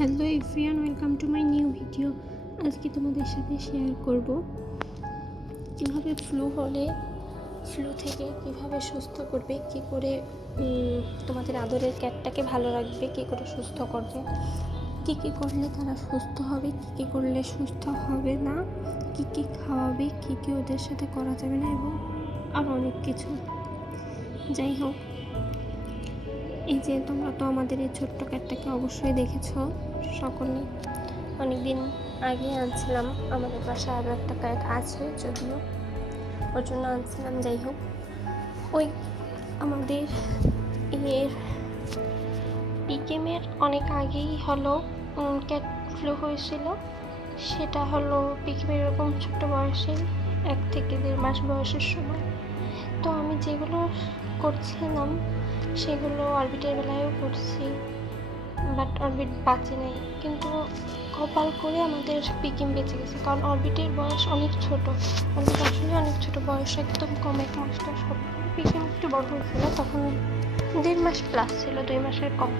Hello everyone, welcome to my new video. আজকে তোমাদের সাথে শেয়ার করব কীভাবে ফ্লু হলে ফ্লু থেকে কিভাবে সুস্থ করবে, কী করে তোমাদের আদরের ক্যাটটাকে ভালো রাখবে, কী করে সুস্থ করবে, কী কী করলে তারা সুস্থ হবে, কী কী করলে সুস্থ হবে না, কী কী খাওয়াবে, কী কী ওদের সাথে করা যাবে না, এবং আরও অনেক কিছু। যাই হোক, এই যে তোমরা তো আমাদের এই ছোট্ট ক্যাটটাকে অবশ্যই দেখেছো সকলে। অনেকদিন আগে আনছিলাম, আমাদের বাসায় আরও একটা ক্যাট আছে, যদিও ওর জন্য আনছিলাম। যাই হোক, ওই আমাদের এর পিকেমের অনেক আগেই হলো ক্যাট ফ্লু হয়েছিল। সেটা হলো পিকেমের এরকম ছোট্ট বয়সে 1 থেকে 1.5 মাস বয়সের সময়। তো আমি যেগুলো করছিলাম সেগুলো অরবিটের বেলায়ও করছি, বাট অরবিট বাঁচে নাই। কিন্তু কপাল করে আমাদের পিকিম বেঁচে গেছে, কারণ অরবিটের বয়স অনেক ছোট। অরবিট আসলে অনেক ছোট, বয়স একদম কম, 1 মাসটা সব। পিকিম একটু বড় হয়েছিল, তখন 1.5 মাস প্লাস ছিল, 2 মাসের কম।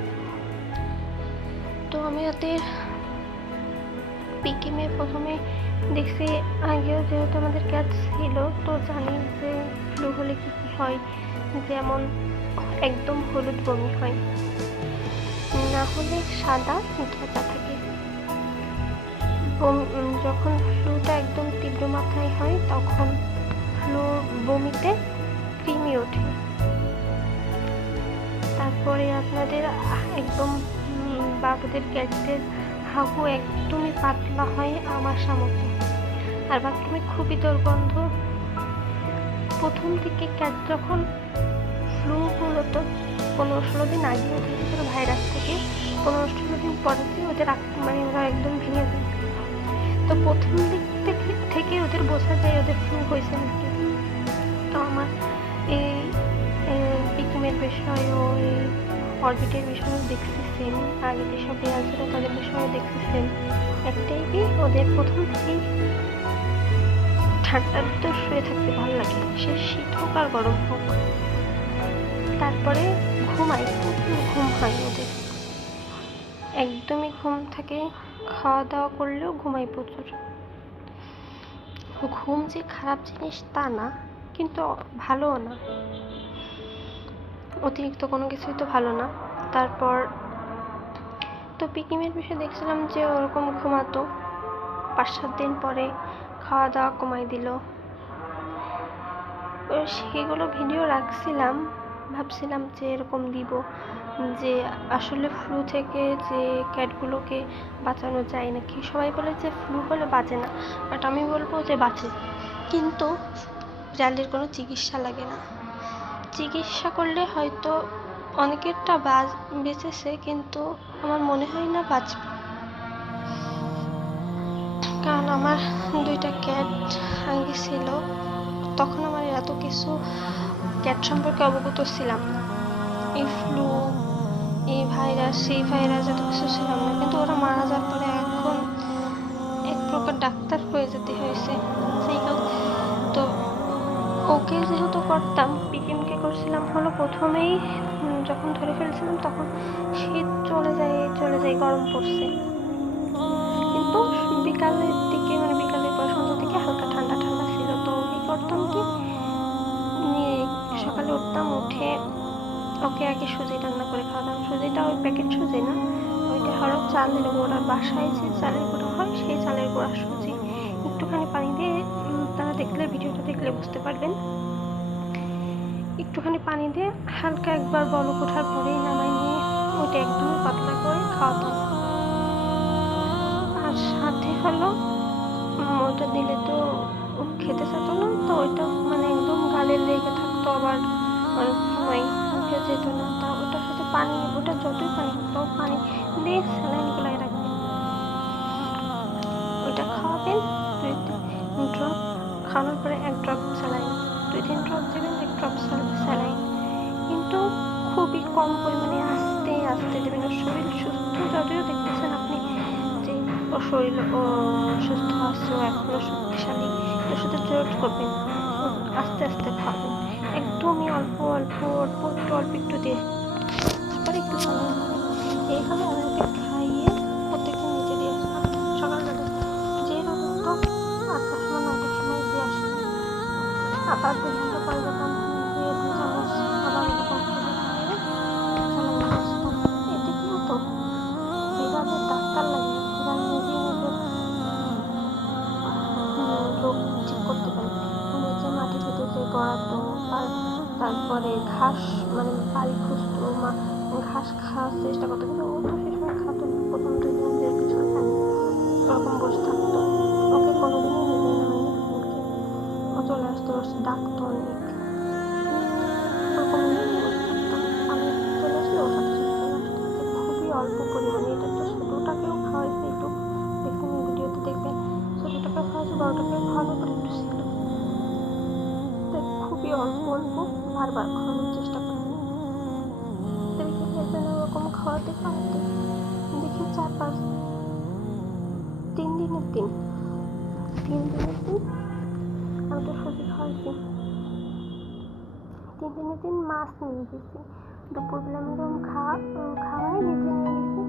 তো আমি ওদের পিকিমে প্রথমে দেখছি, আগেও যেহেতু আমাদের ক্যাট ছিল, তো জানি যে ফ্লু হলে কী কী হয়। যেমন একদম হলুদ বমি হয়, না হলে সাদা ধ্বজা থাকে। যখন ফ্লুটা একদম তীব্র মাত্রায় হয়, তখন বমিতে কৃমি ওঠে। তারপরে আপনাদের একদম বাবুদের ক্যাটদের হাগু একদমই পাতলা হয় আমাশা মতো, আর বাথরুমে খুবই দুর্গন্ধ। প্রথম দিকে ক্যাট যখন ফ্লু মূলত 15-16 দিন আগে ওদের ভাইরাস থেকে 15-16 দিন পরে ওদের ওরা একদম ভেঙে যায়। তো প্রথম দিক থেকে ওদের বোঝা যায় ওদের ফ্লু হয়েছে নাকি। তো আমার এই পিকিমের বিষয়েও, এই অরবিটের বিষয়েও দেখছি সেম। আগে যেসব বিড়াল ছিল তাদের বিষয়েও দেখছি সেম। একটাই কি, ওদের প্রথম থেকেই ঠান্ডার ভিতর শুয়ে থাকতে ভালো লাগে, সে শীত হোক আর গরম হোক। তারপরে ঘুমায়, ঘুম হয় ওদের, একদমই ঘুম থাকে। খাওয়া দাওয়া করলেও ঘুমায় প্রচুর। ঘুম যে খারাপ জিনিস তা না, কিন্তু ভালোও না, অতিরিক্ত কোনো কিছুই তো ভালো না। তারপর তো পিকিমের বিষয়ে দেখছিলাম যে ওরকম ঘুমাতো, 5-7 দিন পরে খাওয়া দাওয়া কমাই দিল। সেগুলো ভিডিও রাখছিলাম, ভাবছিলাম যে এরকম দিব, যে আসলে ফ্লু থেকে যে ক্যাটগুলোকে বাঁচানো যায় নাকি। সবাই বলে যে ফ্লু হলে বাঁচে না, বাট আমি বলবো যে বাঁচে, কিন্তু বিড়ালের কোনো চিকিৎসা লাগে না। চিকিৎসা করলে হয়তো অনেকেরটা বেঁচেছে, কিন্তু আমার মনে হয় না বাঁচবে। কারণ আমার 2টা ক্যাট আগে ছিল, তখন আমার এত কিছু ক্যাট সম্পর্কে অবগত ছিলাম না। এই ফ্লু, এই ভাইরাস, সেই ভাইরাস, এত কিছু ছিলাম না। কিন্তু ওরা মারা যাওয়ার পরে এখন এক প্রকার ডাক্তার হয়ে যেতে হয়েছে। যাই হোক, তো ওকে যেহেতু করতাম, পিকিমকে করছিলাম হলো প্রথমেই যখন ধরে ফেলছিলাম তখন শীত চলে যায়, গরম পড়ছে। কিন্তু বিকালের দিকে, বিকালের পর সন্ধ্যার দিকে হালকা ঠান্ডা ঠান্ডা ছিল। তো কি করতাম কি, সকালে উঠতাম, উঠে ওকে আগে সুজি রান্না করে খাওয়াতাম। সুজিটা ওই প্যাকেট সুজি না, ওইটা হলো চালের গুঁড়া, বাসায় যে চালের গুঁড়া হয় সেই চালের গুঁড়া সুজি। একটুখানি পানি দিয়ে, তারা ভিডিওটা দেখলে বুঝতে পারবেন, একটুখানি পানি দিয়ে হালকা একবার বলক ওঠার পরেই নামাই নিয়ে ওইটা একদমই পাতলা করে খাওয়াতাম। আর সাথে হলো ওটা দিলে তো খেতে চাইতো না, তো ওইটা একদম গালে লেগে থাকতো, আবার অনেক সময় মুখে যেত না। তা ওটার সাথে পানি, ওটা যতই পানি হতো, পানি দিয়ে স্যালাইন গুলাই রাখবেন। ওইটা খাওয়াবেন 2 ড্রপ, খাওয়ানোর পরে 1 ড্রপ স্যালাইন, 2-3 ড্রপ দেবেন, 1 ড্রপ স্যালাইন। কিন্তু খুবই কম পরিমাণে, আস্তে আস্তে দেবেন। ওর শরীর সুস্থ, যদিও দেখতেছেন আপনি যে ওর শরীর সুস্থ আছে, ও এখনো শক্তিশালী, ওর সাথে জোর করবেন, আস্তে আস্তে খাওয়াবেন, একদমই অল্প একটু দিয়ে, তারপরে একটু স্যালাইন দেবেন। এইভাবে আমি ওকে খাইয়ে আর 2 ঘন্টা পরে যেতাম, 2-3 চামচ আবার এরকম খেয়ে স্যালাইন বসতাম। এতে কি হতো, বিড়ালের ডাক্তার লাগে না, বিড়াল নিজেই নিজের রোগ ঠিক করতে পারে। নিজে মাটি পেতে গড়াতো, তারপরে ঘাস মানে বাড়ি খুঁজতো, ঘাস খাওয়ার চেষ্টা করতো, কিন্তু ও তো সে সময় খাতো না। প্রথম 2 দিন বেশ কিছু খায়নি, ওরকম বসে থাকতো। ওকে কোনোদিনই নিজেই নামাইনি টিফিনকে, ও চলে আসতো, ডাকতো অনেক, ওরকম নিয়ে বসে থাকতাম। আমি চলে আসলে ওর সাথে সাথে চলে আসতো। খুবই অল্প পরিমাণে, এটা তো ছোটোটাকেও খাওয়াইছে একটু, দেখবেন এই ভিডিওতে দেখবেন, ছোটোটাকেও খাওয়াইছে, বড়োটাকেও খাওয়ানোর পর একটু ছিল, তাই খুবই অল্প অল্প বারবার খাওয়ানোর চেষ্টা করবেন। দেখে দেখবেন ওরকম খাওয়াতে খাওয়াতে দেখি 3 দিনের দিন আমি তো সবজি খাওয়াইছি। 3 দিনের দিন মাছ নিয়ে গেছি, দুপুরবেলা আমি এরকম খাওয়াই নিচে নিয়ে গেছি,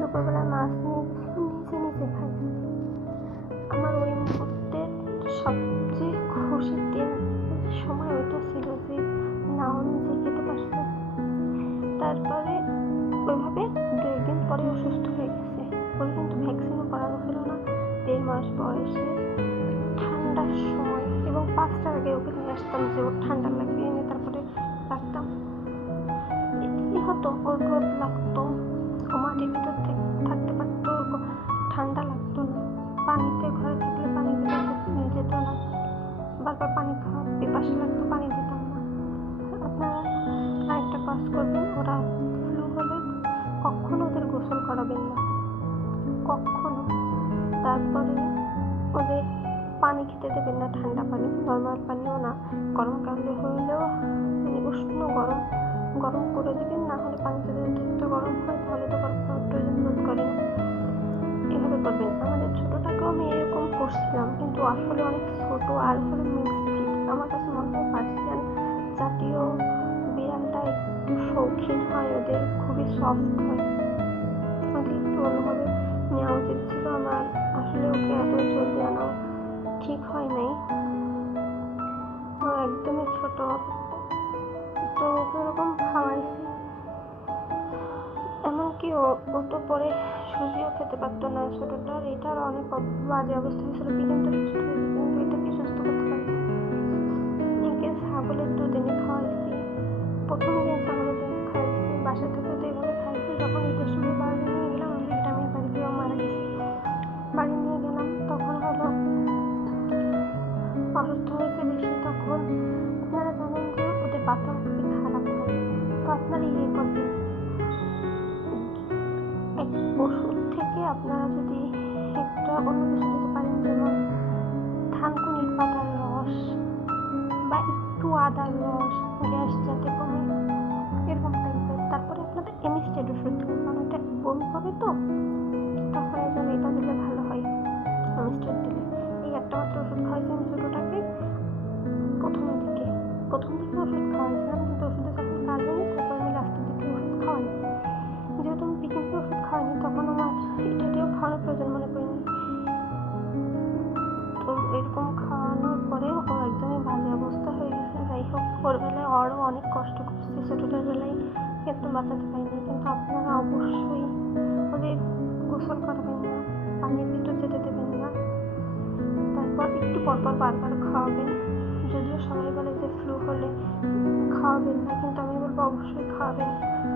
দুপুরবেলা মাছ নিয়ে গেছি, নিজে খাইছি। আমার ওই মুহূর্তে সবচেয়ে খুশির দিন সময় ওইটা ছিল, যে না ও নিজে খেতে পারছে। তারপরে ওইভাবে 2 দিন পরে অসুস্থ হয়ে গেছে। ওই কিন্তু ভ্যাকসিনও করানো ছিল না, 1.5 মাস বয়সে, ঠান্ডার সময়, এবং 5টার আগে ওকে নিয়ে আসতাম যে ওর ঠান্ডা লাগবে, এনে তারপরে রাখতাম। কি হতো, ওর রোদ লাগতো, ও মাটির ভিতর থাকতে পারতো, ঠান্ডা লাগতো না, পানিতে ঘরে থাকলে পানি যেত না, বারবার পানি খাওয়া পিপাসা লাগতো, পানি দিতাম না। আপনারা আরেকটা কাজ করবেন, ওরা ফ্লু হলে কখনো ওদের গোসল করাবেন না, কখনো। তারপরে ওদের পানি খেতে দেবেন না, ঠান্ডা পানি, নর্মাল পানিও না, গরমকালে হলেও উষ্ণ গরম করে দেবেন, না হলে পানিতে যদি যথেষ্ট গরম হয় তাহলে তো প্রয়োজন বোধ করে না। এভাবে করবেন। আমাদের ছোটোটাকেও আমি এরকম করছিলাম, কিন্তু আসলে অনেক ছোট আর হলো মিক্সড ব্রিড। আমার কাছে মনে হয় পার্সিয়ান জাতীয় বিড়ালটা একটু শৌখিন হয়, ওদের খুবই সফট হয়, ওকে একটু অন্যভাবে নেওয়া উচিত ছিল আমার। আসলে ওকে এত জলদি আনা ঠিক হয় নাই, ও একদমই ছোট, তো ওকে ওরকম খাওয়াইছি। এমনকি ও তো পরে সুজিও খেতে পারতো না ছোটটার, এটার অনেক বাজে অবস্থা হয়েছিল। কিন্তু সুস্থ হয়েছে, কিন্তু এটাকে সুস্থ করতে পারি। একে ছাগলের দুধ এনে খাওয়াইছি, প্রথম দিন ছাগলের দুধ খাওয়াইছি, বাসা থেকে তো এভাবে খাইছি। যখন ঈদের সময় বাড়ি নিয়ে গেলাম, আমি গ্রামের বাড়িতেও মারা গেছি, বাড়ি নিয়ে গেলাম, তখন হলো অসুস্থ হয়েছে বেশি। তখন আপনারা জানেন যে ওদের বাথরুম খুবই খারাপ হয়, তো আপনারা করবেন, ওষুধ থেকে আপনারা যদি একটা অন্য কিছু দিতে পারেন, যেমন থানকুনির পাতার রস বা একটু আদার রস, গ্যাস যাতে কমে, এরকম টাইপের। তারপরে আপনাদের এমিস্টেড ওষুধ দিবেন, কারণ এটা বমি করে তো, তখন এই জন্য এটা দিলে ভালো হয়। এমিস্টেড দিলে এই একটা মাত্র ওষুধ খাওয়াইছি আমি ছোটোটাকে। প্রথম দিকে ওষুধ খাওয়াইছিলাম, কিন্তু ওষুধে যখন কাজ হয়নি, তারপর আমি লাস্টের দিকে ওষুধ খাওয়াই। যেহেতু আমি পিকনিকে ওষুধ খাওয়াইনি, তখন আমার এটাতেও খাওয়ানোর প্রয়োজন মনে করিনি। তো এরকম খাওয়ানোর পরে ও একদমই বাজে অবস্থা হয়ে গেছে। যাই হোক, ওর বেলায় আরও অনেক কষ্ট করছে, ছোটোটার বেলায় কিন্তু বাঁচাতে পারিনি। কিন্তু আপনারা অবশ্যই ওদের গোসল করাবেন না, পানির ভিতর যেতে দেবেন না, তারপর একটু পরপর বারবার খাওয়াবেন। যদিও সবাই বলে যে ফ্লু হলে খাওয়াবেন না, কিন্তু আমি বলবো অবশ্যই খাওয়াবেন,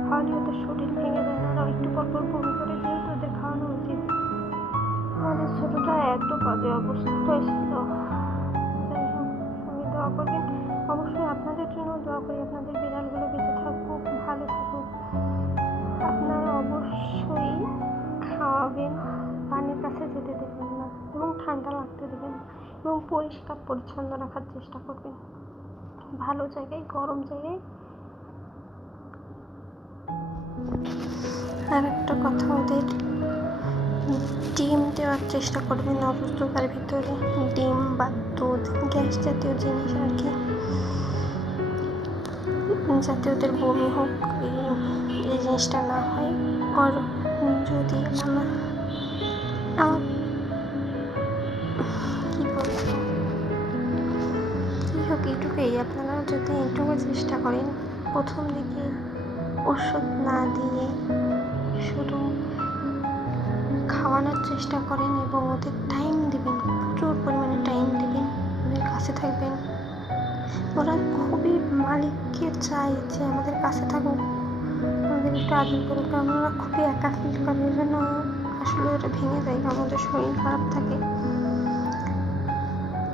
খাওয়ালে ওদের শরীর ভেঙে যায় না, ওরা একটু পরপর বমি করে, যেহেতু ওদের খাওয়ানো উচিত। আমাদের ছোটোটা এত বাজে অবস্থা হয়েছিল। যাই হোক, সবাই দোয়া করবেন, অবশ্যই আপনাদের জন্য দোয়া করি, আপনাদের বিড়ালগুলো বেঁচে থাকুক, ভালো থাকুক। আপনারা অবশ্যই খাওয়াবেন, পানির কাছে যেতে দেবেন না, এবং ঠান্ডা লাগতে দেবেন না, এবং পরিষ্কার পরিচ্ছন্ন রাখার চেষ্টা করবেন, ভালো জায়গায়, গরম জায়গায়। আর একটা কথা, ওদের ডিম দেওয়ার চেষ্টা করবেন অবস্থার ভিতরে, ডিম বা দুধ, গ্যাস জাতীয় জিনিস আর কি, যাতে ওদের বমি হোক এই জিনিসটা না হয়। আর যদি আমার কি বলবো, কি হোক, এইটুকুই। যদি এইটুকু চেষ্টা করেন, প্রথম দিকে ওষুধ না দিয়ে শুধু খাওয়ানোর চেষ্টা করেন এবং ওদের টাইম দিবেন, প্রচুর পরিমাণে টাইম দিবেন, ওদের কাছে থাকবেন। ওরা খুবই মালিককে চায় যে আমাদের কাছে থাকুক, আমাদের একটু আদর করুক, কারণ ওরা খুবই একা ফিল করে। এই জন্য আসলে ওরা ভেঙে যায়, আমাদের শরীর খারাপ থাকে।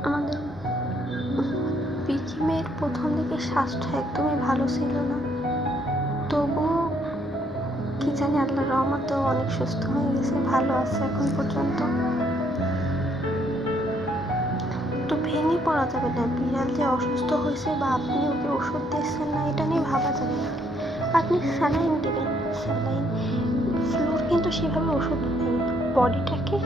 আমাদের পিকিমের প্রথম দিকে স্বাস্থ্য একদমই ভালো ছিল না, তবুও কি জানি আল্লাহর রহমতেও অনেক সুস্থ হয়ে গেছে, ভালো আছে এখন পর্যন্ত। তো ভেঙে পড়া যাবে না। বিড়াল যে অসুস্থ হয়েছে বা আপনি ওকে ওষুধ দিচ্ছেন না, এটা নিয়ে ভাবা যাবে না। আপনি স্যালাইন দেবেন, স্যালাইন ফ্লুর কিন্তু সেভাবে ওষুধ নেই, বডিটাকে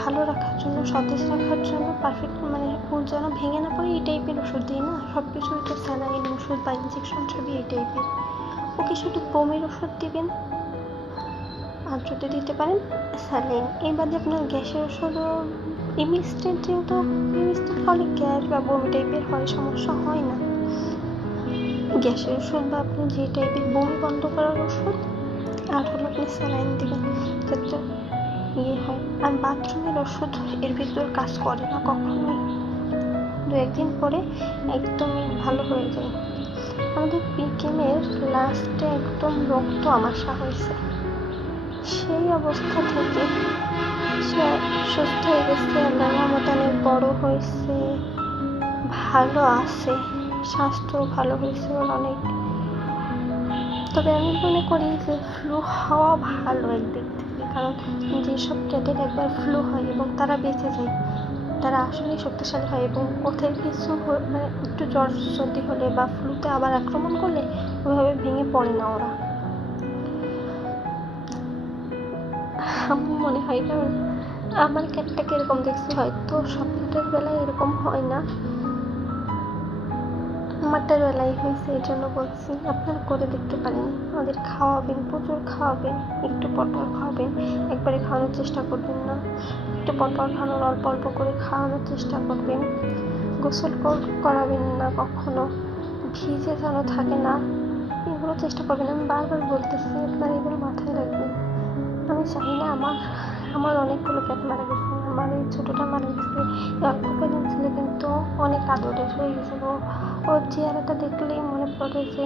ভালো রাখার জন্য, সতেজ রাখার জন্য, পারফেক্ট মানে ফুল যেন ভেঙে না পড়ে এই টাইপের ওষুধ দিই না, সব কিছু তো স্যালাইন ওষুধ বা ইঞ্জেকশন সবই এই টাইপের। ওকে শুধু বমির ওষুধ দিবেন, আর যদি দিতে পারেন স্যালাইন। এই বাদে আপনার গ্যাসের ওষুধও ইমিস্টেট, যেহেতু ইমিস্টেট খাওয়ালে গ্যাস বা বমি টাইপের হয়, সমস্যা হয় না। গ্যাসের ওষুধ বা আপনি যে টাইপের বমি বন্ধ করার ওষুধ, আর হলো আপনি স্যালাইন দেবেন যাতে হয়। আর বাথরুমের ওষুধ এর ভিতর কাজ করে না কখনোই, 2-1 দিন পরে একদমই ভালো হয়ে যায়। আমাদের পিকিমের লাস্টে একদম রক্ত আমাশা হয়েছে, সেই অবস্থা থেকে সে সুস্থ হয়ে গেছে, আল্লাহর রহমতে অনেক বড় হয়েছে, ভালো আছে, স্বাস্থ্য ভালো হয়েছে ওর অনেক। তবে আমি মনে করি যে ফ্লু হওয়া ভালো একদিক থেকে, কারণ যেসব ক্যাটের একবার ফ্লু হয় এবং তারা বেঁচে যায়, তারা আসলেই শক্তিশালী হয় এবং ওদের কিছু মানে একটু জ্বর সর্দি হলে বা ফ্লুতে আবার আক্রমণ করলে ওইভাবে ভেঙে পড়ে না ওরা, আমার মনে হয়। কারণ আমার ক্যাটটাকে এরকম দেখছি, হয়তো সব ক্যাটের বেলায় এরকম হয় না, আমারটার বেলায় হয়েছে, এই জন্য বলছি। আপনারা করে দেখতে পারেন, ওদের খাওয়াবেন, প্রচুর খাওয়াবেন, একটু পরপর খাওয়াবেন, একবারে খাওয়ানোর চেষ্টা করবেন না, একটু পরপর খাওয়ানোর, অল্প অল্প করে খাওয়ানোর চেষ্টা করবেন। গোসল করাবেন না কখনো, ভিজে যেন থাকে না, এগুলো চেষ্টা করবেন। আমি বারবার বলতেছি, আপনারা এগুলো মাথায় রাখবেন। আমি চাই না আমার অনেকগুলো ক্যাট মারা গেছে, আমার এই ছোটোটা মারা গেছে, অল্প কদিন ছিল কিন্তু অনেক আদরের হয়ে গেছিল। ওর চেহারাটা দেখলেই মনে পড়ে যে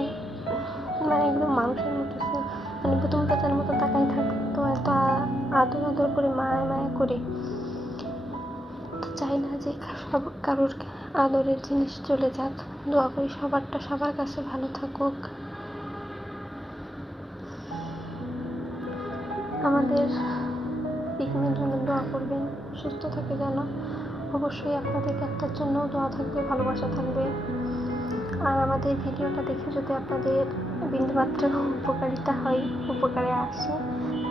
মানে একদম মানুষের মতো, মানে প্রথম পেঁচার মতো তাকাই থাকতো, এত আদর আদর করে মায়া মায়া করে। তো চাই না যে কারোর আদরের জিনিস চলে যাক, দোয়া করি সবারটা সবার কাছে ভালো থাকুক। আমাদের পিকনিক জন্য দোয়া করবেন, সুস্থ থাকে যেন। অবশ্যই আপনাদের ক্যাটটার জন্য দোয়া থাকবে, ভালোবাসা থাকবে। আর আমাদের ভিডিওটা দেখে যদি আপনাদের বিন্দুমাত্র উপকারিতা হয়, উপকারে আসে,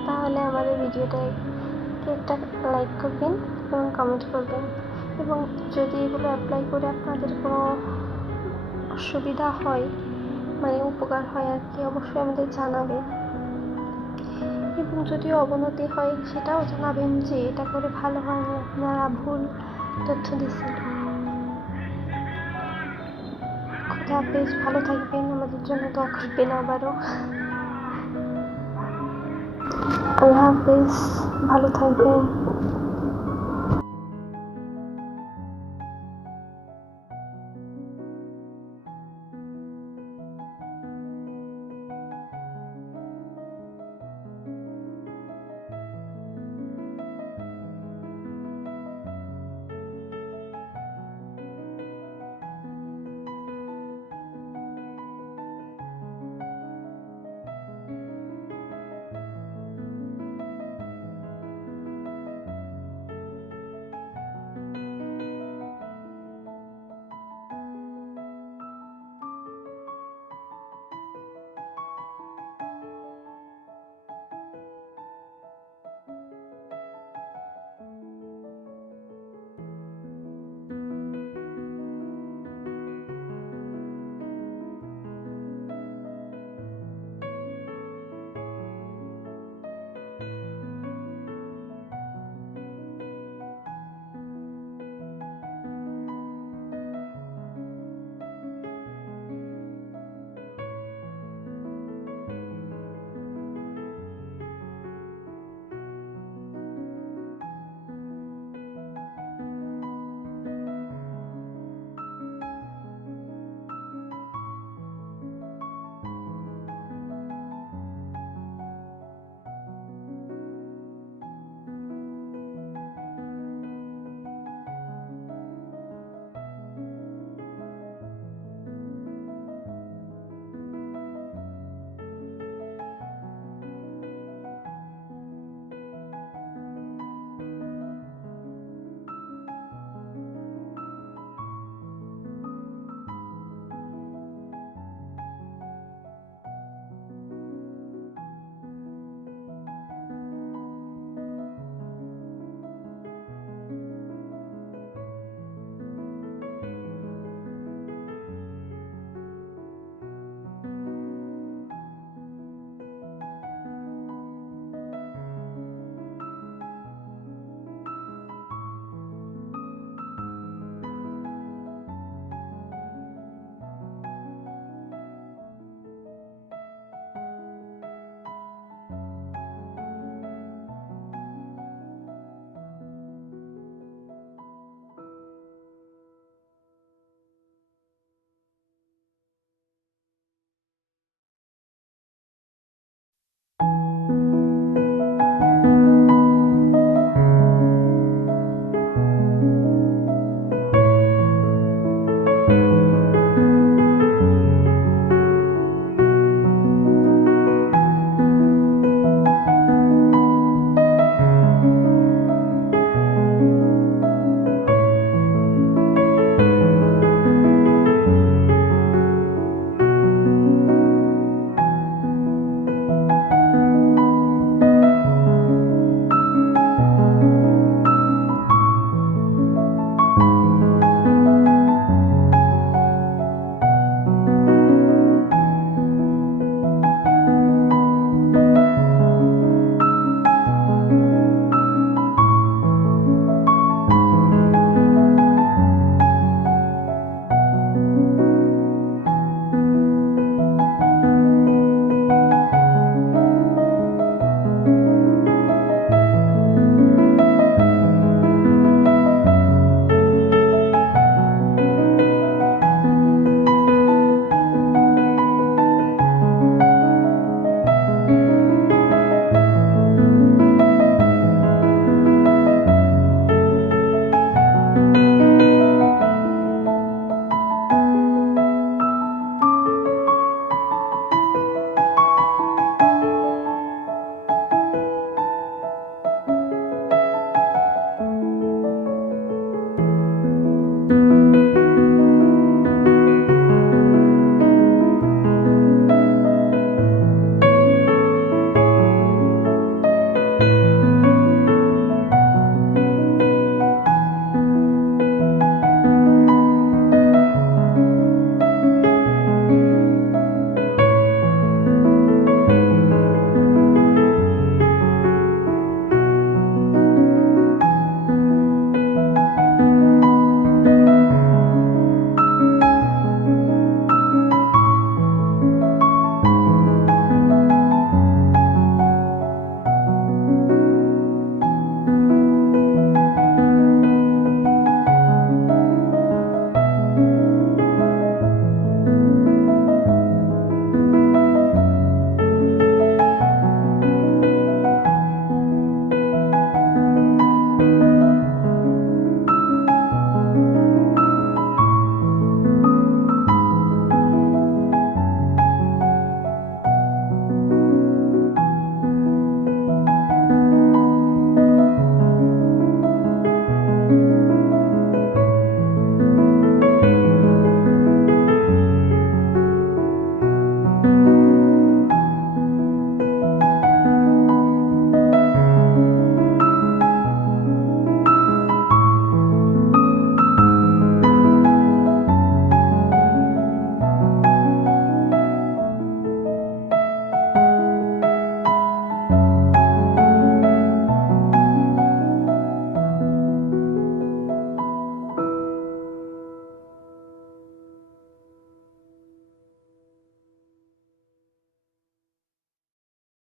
তাহলে আমাদের ভিডিওটাকে একটা লাইক করবেন এবং কমেন্ট করবেন। এবং যদি এগুলো অ্যাপ্লাই করে আপনাদের কোনো সুবিধা হয়, মানে উপকার হয় আর কি, অবশ্যই আমাদের জানাবেন। এবং যদি অবনতি হয় সেটাও জানাবেন যে এটা করে ভালো হয়নি, আপনারা ভুল তথ্য দিচ্ছেন। খোদা হাফেজ, ভালো থাকবেন, আমাদের জন্য দোয়া করবেন আবারও। আল্লাহ হাফেজ, ভালো থাকবেন।